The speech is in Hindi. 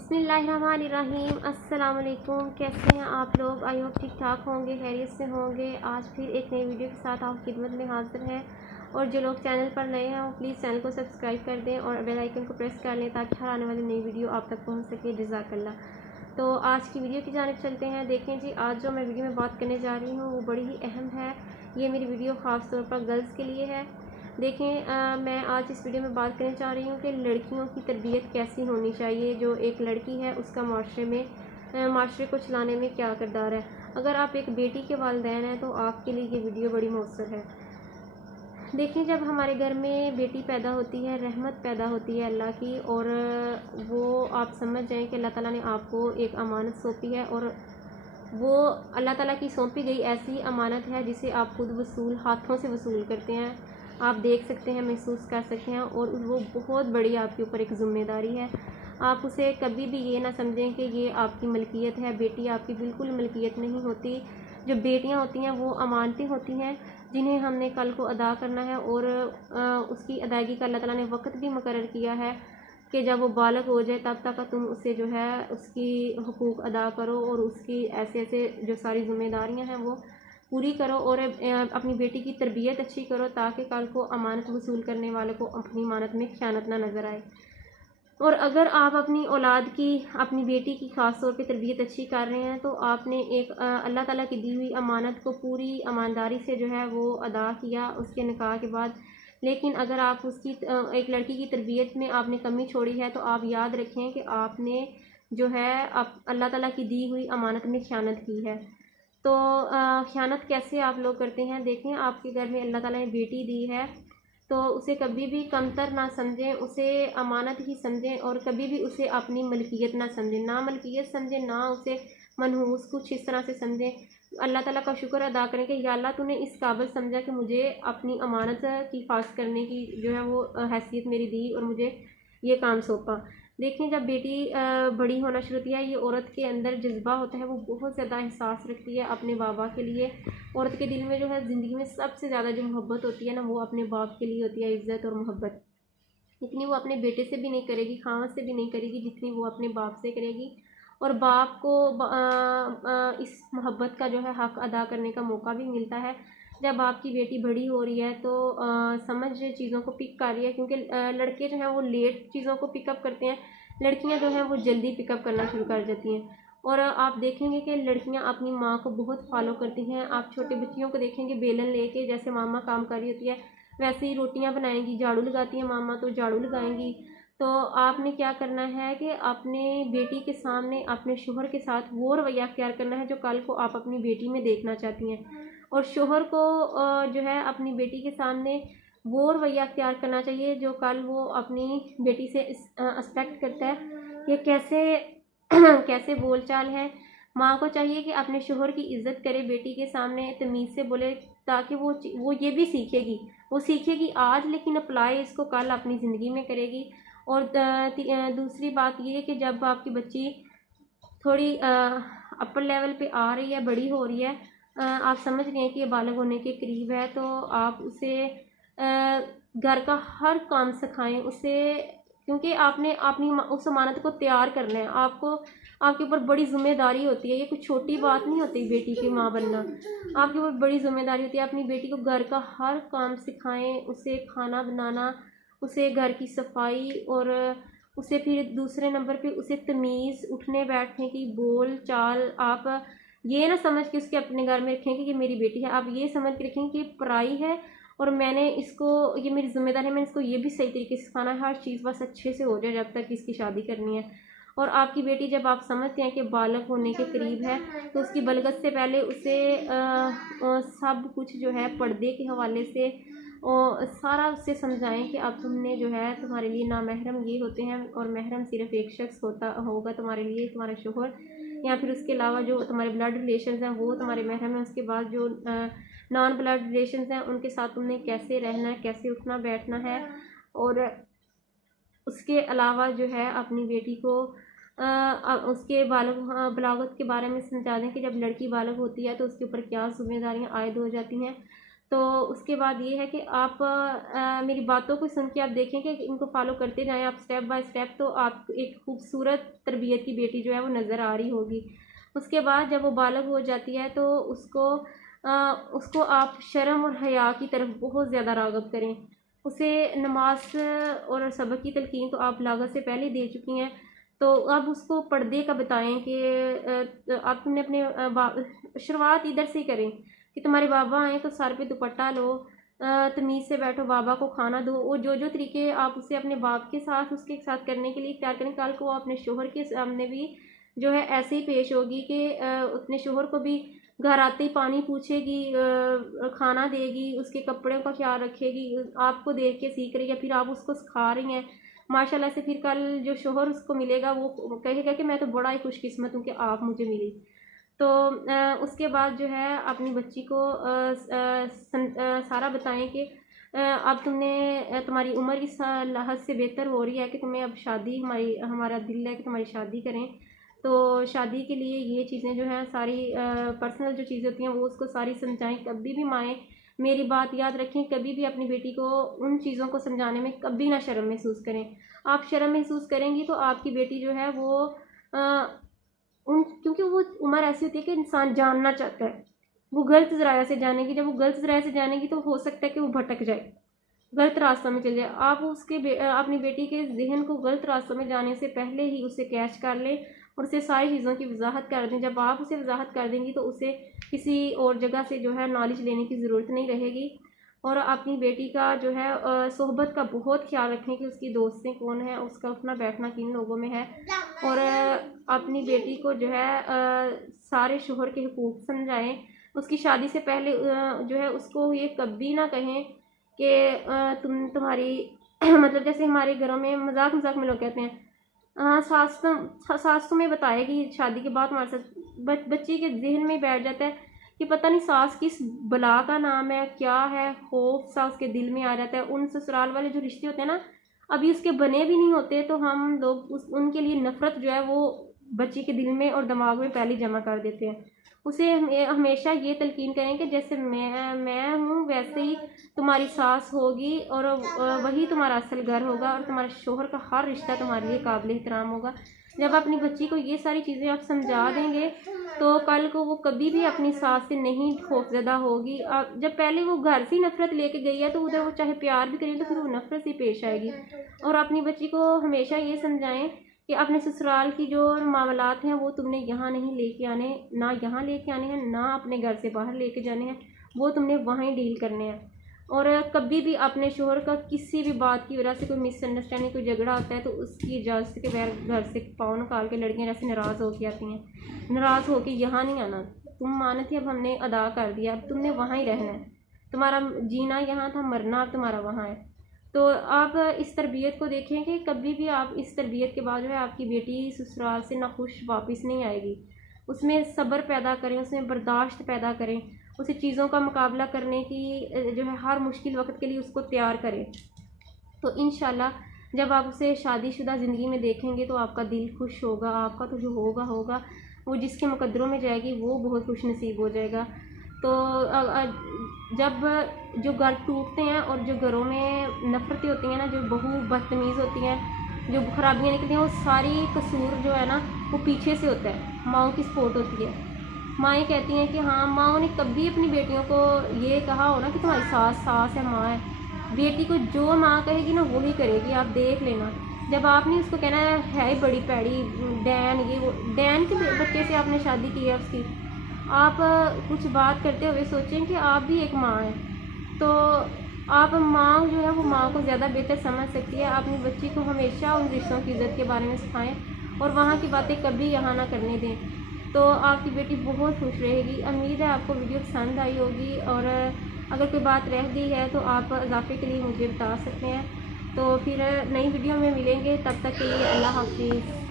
बिस्मिल्लाहिर्रहमानिर्रहीम। अस्सलाम वालेकुम। कैसे हैं आप लोग? आई होप ठीक ठाक होंगे, खैरियत से होंगे। आज फिर एक नई वीडियो के साथ आपकी खिदमत में हाजिर है। और जो लोग चैनल पर नए हैं वो प्लीज़ चैनल को सब्सक्राइब कर दें और बेल आइकन को प्रेस कर लें ताकि हर आने वाली नई वीडियो आप तक पहुँच सके। जज़ाकल्लाह। तो आज की वीडियो की जानिब चलते हैं। देखें जी, आज जो मैं वीडियो में बात करने जा रही हूँ वो बड़ी ही अहम है। ये मेरी वीडियो ख़ास तौर पर गर्ल्स के लिए है। देखें, मैं आज इस वीडियो में बात करने चाह रही हूँ कि लड़कियों की तरबियत कैसी होनी चाहिए। जो एक लड़की है उसका माशरे को चलाने में क्या किरदार है। अगर आप एक बेटी के वालिदैन हैं तो आपके लिए ये वीडियो बड़ी मौसर है। देखें, जब हमारे घर में बेटी पैदा होती है, रहमत पैदा होती है अल्लाह की, और वो आप समझ जाएं कि अल्लाह ताला ने आपको एक अमानत सौंपी है, और वो अल्लाह ताला की सौंपी गई ऐसी अमानत है जिसे आप खुद हाथों से वसूल करते हैं। आप देख सकते हैं, महसूस कर सकते हैं, और वो बहुत बड़ी आपके ऊपर एक ज़िम्मेदारी है। आप उसे कभी भी ये ना समझें कि ये आपकी मलकियत है। बेटी आपकी बिल्कुल मलकियत नहीं होती। जो बेटियां होती हैं वो अमानतें होती हैं जिन्हें हमने कल को अदा करना है, और उसकी अदायगी का अल्लाह ताला ने वक़्त भी मुकर्रर किया है कि जब वो बालग हो जाए तब तक तुम उसे जो है उसकी हुकूक अदा करो, और उसकी ऐसे ऐसे जो सारी ज़िम्मेदारियां हैं वो पूरी करो, और अपनी बेटी की तरबियत अच्छी करो ताकि कल को अमानत वसूल करने वाले को अपनी अमानत में ख़यानत ना नज़र आए। और अगर आप अपनी औलाद की, अपनी बेटी की ख़ास तौर पे तरबियत अच्छी कर रहे हैं तो आपने एक अल्लाह ताला की दी हुई अमानत को पूरी ईमानदारी से जो है वो अदा किया उसके निकाह के बाद। लेकिन अगर आप उसकी एक लड़की की तरबियत में आपने कमी छोड़ी है तो आप याद रखें कि आपने जो है अल्लाह ताला की दी हुई अमानत में ख़यानत की है। तो ख़यानत कैसे आप लोग करते हैं? देखें, आपके घर में अल्लाह ताला ने बेटी दी है तो उसे कभी भी कमतर ना समझें, उसे अमानत ही समझें, और कभी भी उसे अपनी मलकियत ना समझें, ना मलकियत समझें, ना उसे मनहूस कुछ इस तरह से समझें। अल्लाह ताला का शुक्र अदा करें कि या अल्लाह तूने इस काबिल समझा कि मुझे अपनी अमानत की हिफाजत करने की जो है वो हैसियत मेरी दी और मुझे ये काम सौंपा। देखें, जब बेटी बड़ी होना शुरू होती है, ये औरत के अंदर जज्बा होता है, वो बहुत ज़्यादा एहसास रखती है अपने बाबा के लिए। औरत के दिल में जो है ज़िंदगी में सबसे ज़्यादा जो मोहब्बत होती है ना, वो अपने बाप के लिए होती है। इज़्ज़त और मोहब्बत इतनी वो अपने बेटे से भी नहीं करेगी, खामद से भी नहीं करेगी जितनी वो अपने बाप से करेगी। और बाप को इस मोहब्बत का जो है हक़ अदा करने का मौका भी मिलता है। जब आपकी बेटी बड़ी हो रही है तो समझ चीज़ों को पिक कर रही है, क्योंकि लड़के जो हैं वो लेट चीज़ों को पिकअप करते हैं, लड़कियां जो हैं वो जल्दी पिकअप करना शुरू कर देती हैं। और आप देखेंगे कि लड़कियां अपनी माँ को बहुत फॉलो करती हैं। आप छोटे बच्चियों को देखेंगे, बेलन लेके जैसे मामा काम कर रही होती है वैसे ही रोटियां बनाएंगी, झाड़ू लगाती हैं मामा तो झाड़ू लगाएंगी। तो आपने क्या करना है कि अपने बेटी के सामने अपने शोहर के साथ वो रवैया अख्तियार करना है जो कल को आप अपनी बेटी में देखना चाहती हैं। और शोहर को जो है अपनी बेटी के सामने वो रवैया अख्तियार करना चाहिए जो कल वो अपनी बेटी से एक्सपेक्ट करता है कि कैसे कैसे बोलचाल है। माँ को चाहिए कि अपने शोहर की इज्जत करे, बेटी के सामने तमीज़ से बोले, ताकि वो ये भी सीखेगी। वो सीखेगी आज, लेकिन अप्लाई इसको कल अपनी ज़िंदगी में करेगी। और दूसरी बात ये है कि जब आपकी बच्ची थोड़ी अपर लेवल पे आ रही है, बड़ी हो रही है, आप समझ गए कि ये बालग होने के करीब है, तो आप उसे घर का हर काम सिखाएं उसे, क्योंकि आपने अपनी उस अमानत को तैयार करना है। आपको आपके ऊपर बड़ी जिम्मेदारी होती है, ये कुछ छोटी बात नहीं होती बेटी की माँ बनना। आपके ऊपर बड़ी जिम्मेदारी होती है। अपनी बेटी को घर का हर काम सिखाएं, उसे खाना बनाना, उसे घर की सफाई, और उसे फिर दूसरे नंबर पे उसे तमीज़, उठने बैठने की बोल चाल। आप ये ना समझ के उसके अपने घर में रखें कि ये मेरी बेटी है, आप ये समझ के रखें कि ये पराई है और मैंने इसको, ये मेरी जिम्मेदारी है, मैंने इसको ये भी सही तरीके से सिखाना है। हर चीज़ बस अच्छे से हो जाए जब तक इसकी शादी करनी है। और आपकी बेटी जब आप समझते हैं कि बालग होने के करीब है तो उसकी बलगत से पहले उसे सब कुछ जो है पर्दे के हवाले से और सारा उससे समझाएं कि अब तुमने जो है, तुम्हारे लिए नामहरम ये होते हैं और महरम सिर्फ एक शख्स होगा तुम्हारे लिए, तुम्हारा शोहर, या फिर उसके अलावा जो तुम्हारे ब्लड रिलेशंस हैं वो तुम्हारे महरम हैं। उसके बाद जो नॉन ब्लड रिलेशंस हैं उनके साथ तुमने कैसे रहना है, कैसे उठना बैठना है। और उसके अलावा जो है अपनी बेटी को उसके बलागत के बारे में समझा दें कि जब लड़की बालग होती है तो उसके ऊपर क्या जिम्मेदारियां आयद हो जाती हैं। तो उसके बाद ये है कि आप मेरी बातों को सुन के आप देखें कि इनको फॉलो करते जाएं आप स्टेप बाय स्टेप, तो आप एक खूबसूरत तरबियत की बेटी जो है वो नज़र आ रही होगी। उसके बाद जब वो बालग हो जाती है तो उसको आप शर्म और हया की तरफ बहुत ज़्यादा राग़ब करें। उसे नमाज और सबक की तलकीन तो आप लागत से पहले दे चुकी हैं, तो अब उसको पर्दे का बताएं कि आप तुमने अपने शुरुआत इधर से ही करें कि तुम्हारे बाबा आए तो सर पे दुपट्टा लो, तमीज़ से बैठो, बाबा को खाना दो। और जो तरीके आप उसे अपने बाप के साथ उसके साथ करने के लिए इख्तियार करें, कल को अपने शोहर के सामने भी जो है ऐसे ही पेश होगी कि अपने शोहर को भी घर आते ही पानी पूछेगी, खाना देगी, उसके कपड़ों का ख्याल रखेगी, आपको देख के सीख रही है, फिर आप उसको सिखा रही हैं माशाल्लाह से। फिर कल जो शोहर उसको मिलेगा वो कहेगा कि मैं तो बड़ा ही खुशकिस्मत हूँ कि आप मुझे मिली। तो उसके बाद जो है अपनी बच्ची को सारा बताएं कि अब तुम्हारी उम्र इस लिहाज से बेहतर हो रही है कि तुम्हें अब शादी, हमारा दिल है कि तुम्हारी शादी करें। तो शादी के लिए ये चीज़ें जो हैं सारी पर्सनल जो चीज़ें होती हैं वो उसको सारी समझाएं। कभी भी माएँ मेरी बात याद रखें, कभी भी अपनी बेटी को उन चीज़ों को समझाने में कभी ना शर्म महसूस करें। आप शर्म महसूस करेंगी तो आपकी बेटी जो है वो क्योंकि वो उम्र ऐसी होती है कि इंसान जानना चाहता है, वो गलत ज़राया से जानेगी। जब वो गलत ज़राया से जानेगी तो हो सकता है कि वो भटक जाए, गलत रास्ता में चले जाए। आप अपनी बेटी के जहन को गलत रास्तों में जाने से पहले ही उसे कैच कर लें और उसे सारी चीज़ों की वजाहत कर दें। जब आप उसे वजाहत कर देंगी तो उसे किसी और जगह से जो है नॉलेज लेने की ज़रूरत नहीं रहेगी। और अपनी बेटी का जो है सोहबत का बहुत ख्याल रखें कि उसकी दोस्तें कौन है, उसका उठना बैठना किन लोगों में है। और अपनी बेटी को जो है सारे शोहर के हुकूक समझाएं। उसकी शादी से पहले जो है उसको ये कभी ना कहें कि तुम्हारी मतलब जैसे हमारे घरों में मजाक में लोग कहते हैं, हाँ सास तुम्हें बताएगी शादी के बाद हमारे साथ। बच्ची के जहन में बैठ जाता है कि पता नहीं सास किस बला का नाम है, क्या है, खौफ सा उसके दिल में आ जाता है। उन ससुराल वाले जो रिश्ते होते हैं ना अभी उसके बने भी नहीं होते, तो हम लोग उनके लिए नफ़रत जो है वो बच्ची के दिल में और दिमाग में पहले जमा कर देते हैं। उसे हमेशा ये तलकीन करें कि जैसे मैं हूँ वैसे ही तुम्हारी सास होगी और वही तुम्हारा असल घर होगा और तुम्हारे शोहर का हर रिश्ता तुम्हारे लिए काबिल एहतराम होगा। जब अपनी बच्ची को ये सारी चीज़ें आप समझा देंगे तो कल को वो कभी भी अपनी सास से नहीं खौफजदा होगी। जब पहले वो घर से नफ़रत लेके गई है तो उधर वो चाहे प्यार भी करें तो फिर वो नफ़रत से पेश आएगी। और अपनी बच्ची को हमेशा ये समझाएं कि अपने ससुराल की जो मामलात हैं वो तुमने यहाँ नहीं लेके आने, ना यहाँ लेके आने हैं, ना अपने घर से बाहर लेके जाने हैं, वो तुमने वहाँ ही डील करने हैं। और कभी भी अपने शोहर का किसी भी बात की वजह से कोई मिसअंडरस्टैंडिंग, कोई झगड़ा होता है तो उसकी इजाज़त के बगैर घर से पाँव निकाल के लड़कियाँ जैसे नाराज़ होकर आती हैं। नाराज़ होकर यहाँ नहीं आना, तुम माने थी अब हमने अदा कर दिया, अब तुमने वहाँ ही रहना है, तुम्हारा जीना यहाँ था, मरना अब तुम्हारा वहाँ है। तो आप इस तरबियत को देखें कि कभी भी आप इस तरबियत के बाद जो है आपकी बेटी ससुराल से नाखुश वापस नहीं आएगी। उसमें सब्र पैदा करें, उसमें बर्दाश्त पैदा करें, उसे चीज़ों का मुकाबला करने की जो है हर मुश्किल वक्त के लिए उसको तैयार करें। तो इंशाल्लाह जब आप उसे शादीशुदा ज़िंदगी में देखेंगे तो आपका दिल खुश होगा, आपका तो जो होगा वो जिसके मुकद्दरों में जाएगी वो बहुत खुश नसीब हो जाएगा। तो जब जो घर टूटते हैं और जो घरों में नफ़रतें होती हैं ना, जो बहू बदतमीज़ होती हैं, जो खराबियाँ निकलती हैं, वो सारी कसूर जो है ना वो पीछे से होता है, माँओं की सपोर्ट होती है। माएँ कहती हैं कि हाँ, माँओं ने कभी अपनी बेटियों को ये कहा हो ना कि तुम्हारी सास है, माँ है। बेटी को जो माँ कहेगी ना वही करेगी, आप देख लेना। जब आपने उसको कहना है बड़ी पैड़ी डैन, ये वो डैन के बच्चे से आपने शादी की है उसकी, आप कुछ बात करते हुए सोचें कि आप भी एक माँ हैं। तो आप माँ जो है वो माँ को ज़्यादा बेहतर समझ सकती है। अपनी बच्ची को हमेशा उन रिश्तों की इज़्ज़त के बारे में सिखाएं और वहाँ की बातें कभी यहाँ ना करने दें, तो आपकी बेटी बहुत खुश रहेगी। उम्मीद है आपको वीडियो पसंद आई होगी, और अगर कोई बात रह गई है तो आप इजाफे के लिए मुझे बता सकते हैं। तो फिर नई वीडियो में मिलेंगे, तब तक के लिए अल्लाह हाफिज़।